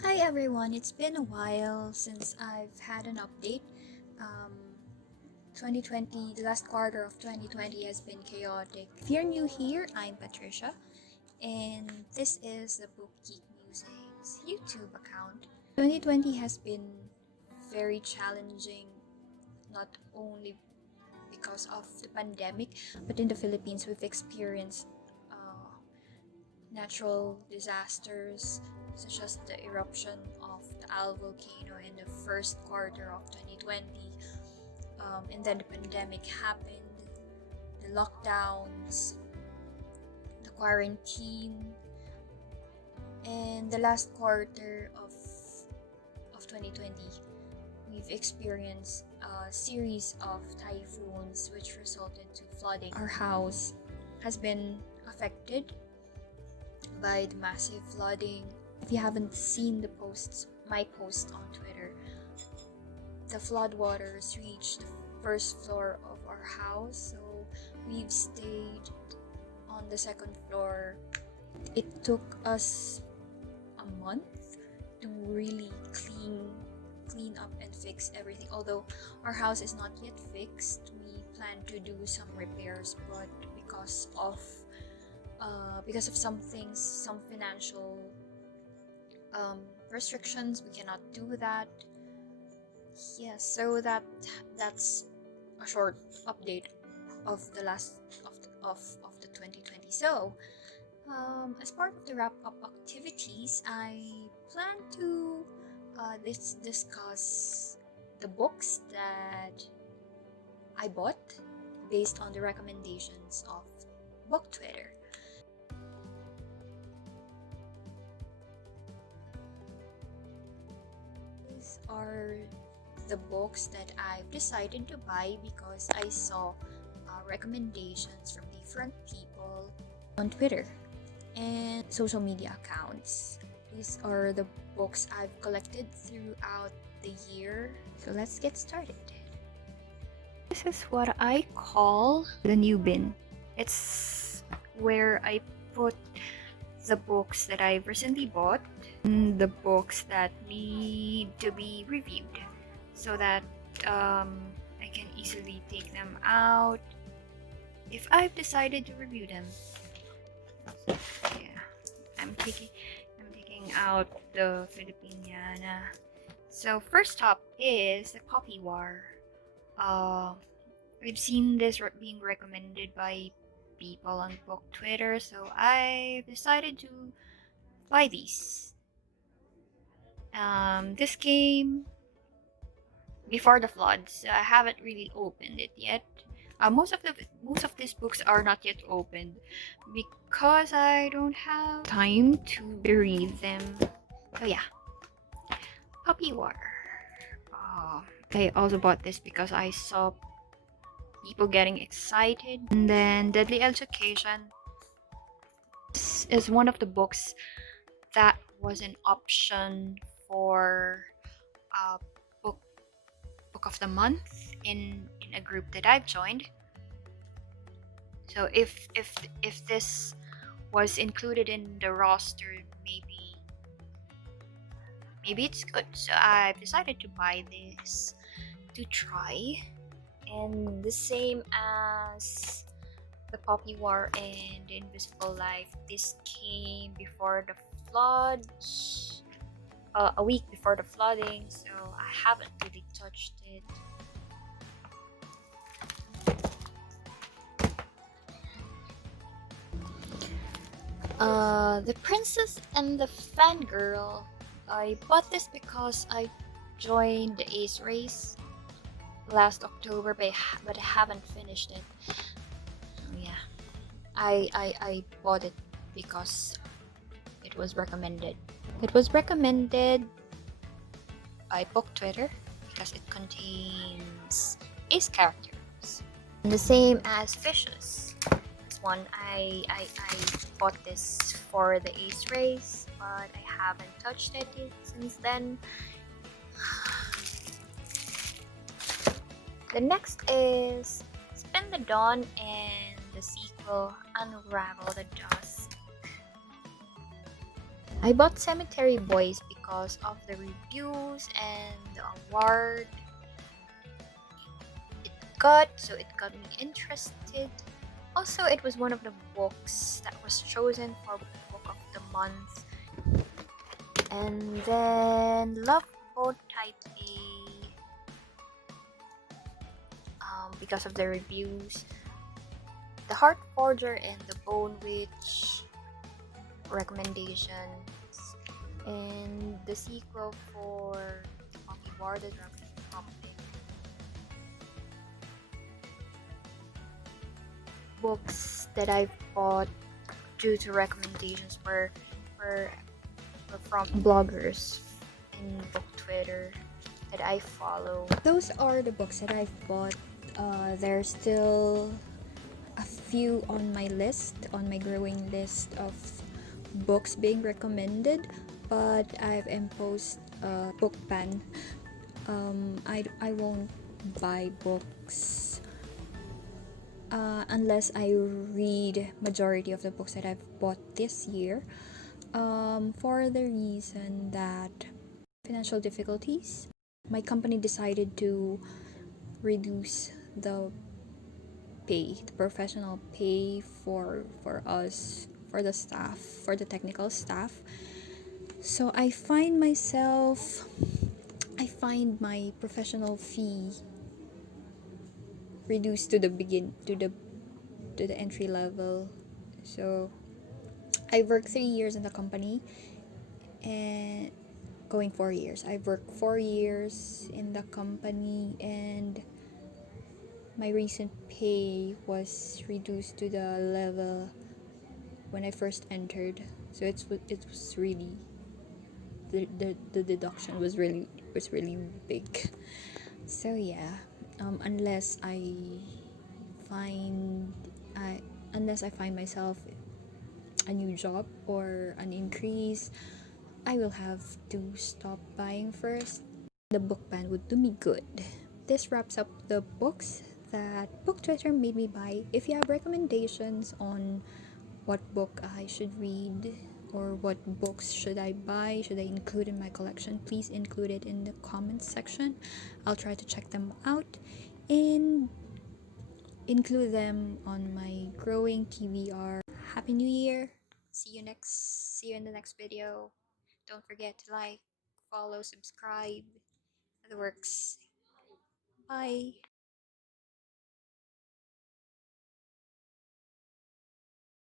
Hi everyone, it's been a while since I've had an update. Um, 2020, the last quarter of 2020 has been chaotic. If you're new here, I'm Patricia, and this is the Book Geek Musings YouTube account. 2020 has been very challenging, not only because of the pandemic, but in the Philippines, we've experienced natural disasters such as the eruption of the Al volcano in the first quarter of 2020, and then the pandemic happened, the lockdowns, the quarantine, and the last quarter of 2020, we've experienced a series of typhoons which resulted to flooding. Our house has been affected by the massive flooding. If you haven't seen my post on Twitter, the floodwaters reached the first floor of our house, so we've stayed on the second floor. It took us a month to really clean up and fix everything. Although our house is not yet fixed, we plan to do some repairs, but because of some things, some financial restrictions, we cannot do that. Yeah, so that's a short update of the last of the 2020. So as part of the wrap up activities, I plan to discuss the books that I bought based on the recommendations of Book Twitter. These are the books that I've decided to buy because I saw recommendations from different people on Twitter and social media accounts. These are the books I've collected throughout the year. So let's get started. This is what I call the new bin. It's where I put the books that I've recently bought, and the books that need to be reviewed, so that I can easily take them out if I've decided to review them. Yeah, I'm taking out the Filipiniana. So first up is the Poppy War. I've seen this being recommended by people on Book Twitter, so I decided to buy these. This came before the floods. I haven't really opened it yet. Most of these books are not yet opened because I don't have time to read them. So yeah, Puppy War. I also bought this because I saw people getting excited. And then Deadly Education. This is one of the books that was an option for book of the month in a group that I've joined. So if this was included in the roster, maybe it's good. So I've decided to buy this to try. And the same as the Poppy War and the Invisible Life, this came before the floods, a week before the flooding, so I haven't really touched it. The Princess and the Fangirl. I bought this because I joined the Ace race last October, but I haven't finished it. So yeah, I bought it because it was recommended. It was recommended by Book Twitter because it contains Ace characters. And the same as Fishes. This one, I bought this for the Ace race, but I haven't touched it since then. The next is Spin the Dawn and the sequel Unravel the Dusk. I bought Cemetery Boys because of the reviews and the award it got, so it got me interested. Also, it was one of the books that was chosen for Book of the Month. And then Love Boat Type A, because of the reviews. The Heart Forger and the Bone Witch recommendations. And the sequel for Monkey War the Dragon Pumpkin. Books that I've bought due to recommendations were from bloggers in book Twitter that I follow. Those are the books that I've bought. There's still a few on my list, on my growing list of books being recommended, but I've imposed a book ban. I won't buy books unless I read majority of the books that I've bought this year, for the reason that financial difficulties. My company decided to reduce the professional pay for us, for the staff, for the technical staff. So I find my professional fee reduced to the entry level. So I worked 3 years in the company, and going 4 years. I've worked 4 years in the company, and my recent pay was reduced to the level when I first entered. So it was really the deduction was really big. So yeah, unless find I I find myself a new job or an increase, I will have to stop buying first. The book ban would do me good. This wraps up the books that Book Twitter made me buy. If you have recommendations on what book I should read or what books should I buy, should I include in my collection, please include it in the comments section. I'll try to check them out and include them on my growing TBR. Happy New Year. See you in the next video. Don't forget to like, follow, subscribe. The works. Bye.